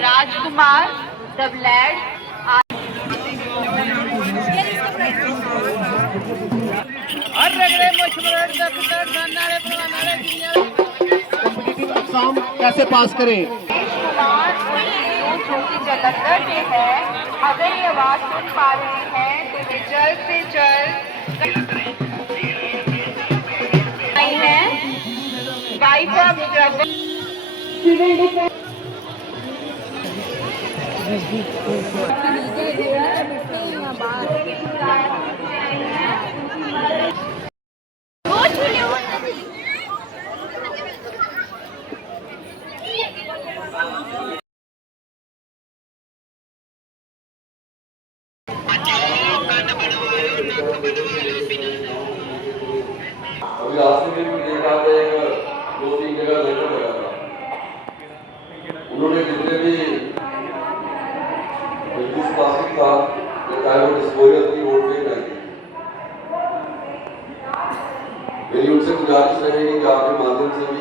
Rajkumar the blade exam कैसे पास करें? जो कि जलंधर में है, अगर ये आवाज सुन पा रहे हैं तो वे जल्द से जल्द गाइड ऑफ अभी रास्ते में भी देखा था, एक 2-3 जगह लंगर लगा था। उन्होंने जितने भी यूज प्लास्टिक था या चाहे वो डिस्पोजल की रोड पे डाली, मेरी उनसे गुजारिश रहेगी कि आपके माध्यम से भी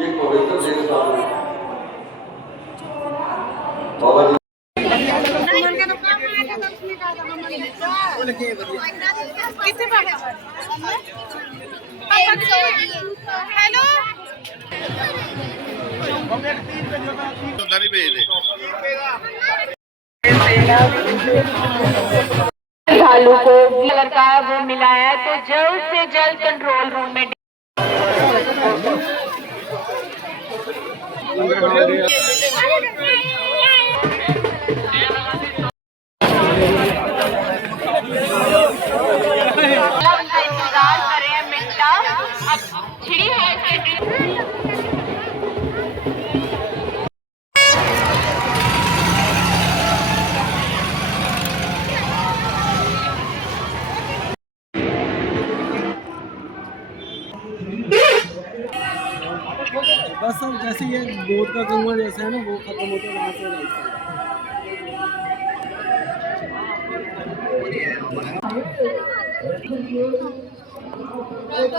ये पवित्र देव स्थान बाबा जी श्रद्धालु को कलर का वो मिला है, तो जल्द से जल्द कंट्रोल रूम में इंतजार कर रहे हैं मिनटा। अब छिड़ी है बस अब जैसे ये गोद का कंगवा जैसा है ना, वो खत्म होता है वहाँ से राइट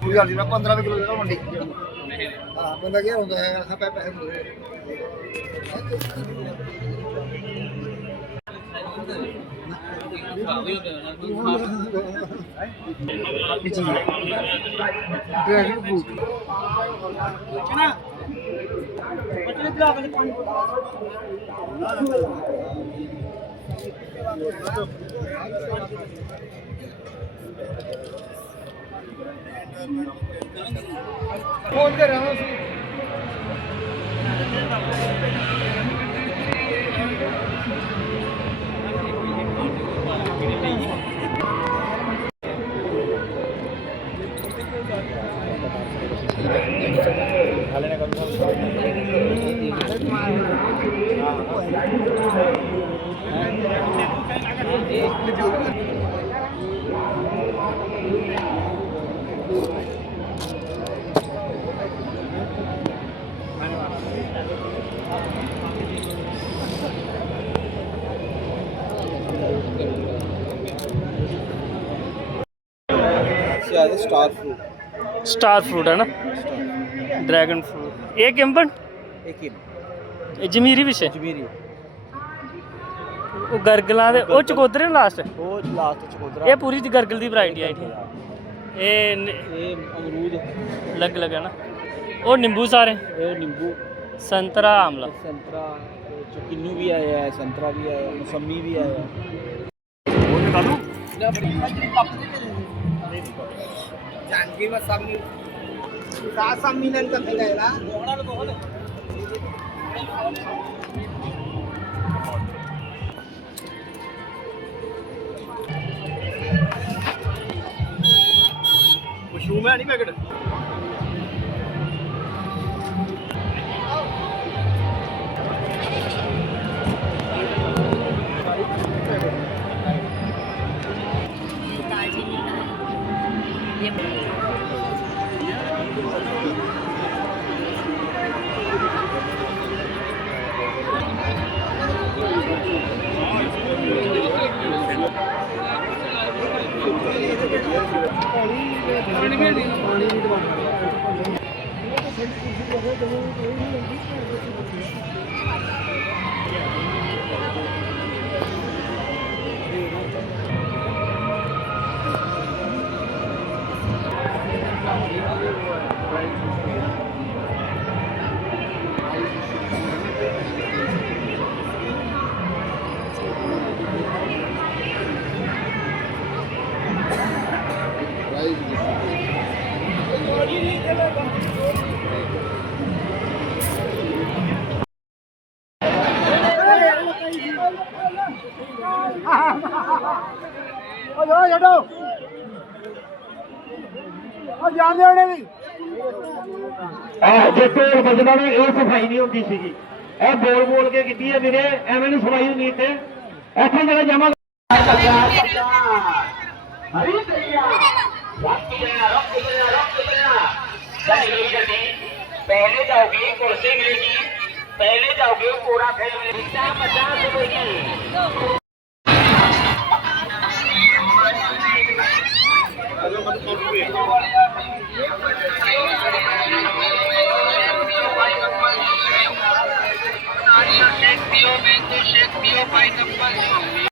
पूरी 15 किलो जगह मंडी हाँ बंदा क्या होता है हाँ पैसे फोन कर रहा हूँ स्टार फ्रूट है ना, ड्रैगन फ्रूट। एक किम्बन एक ही जमीरी पिछे जमीरी वो गरगलां दे वो चकोतरे लास्ट वो लास्ट चकोतरा ये पूरी गरगल दी वैरायटी आई थी। ये अमरूद अलग अलग है ना। वो नींबू सारे, ये नींबू संतरा आमला, संतरा किन्नू भी आया है, संतरा भी आया है, मौसमी भी आया है। जानकी में सामी नन का खिलाएगा मशरूम है नहीं पैकेट ਜਿੱਥੇ ਬਜਣਾ ਨੇ ਇਹ ਸਫਾਈ ਨਹੀਂ ਹੁੰਦੀ ਸੀਗੀ ਇਹ ਬੋਲ ਬੋਲ ਕੇ ਕੀਤੀ ਹੈ ਵੀਰੇ, ਐਵੇਂ ਨਹੀਂ ਸੁਣਾਈ ਹੁੰਦੀ ਇੱਥੇ। ਇੱਥੇ ਜਿਹੜਾ ਜਮਾ पहले जाओगे कुर्सी मिलेगी, पहले जाओगे पूरा फेल मिलेगा 50 रुपए की। शेक पियो, मैंगो शेक पियो, पाइनएप्पल।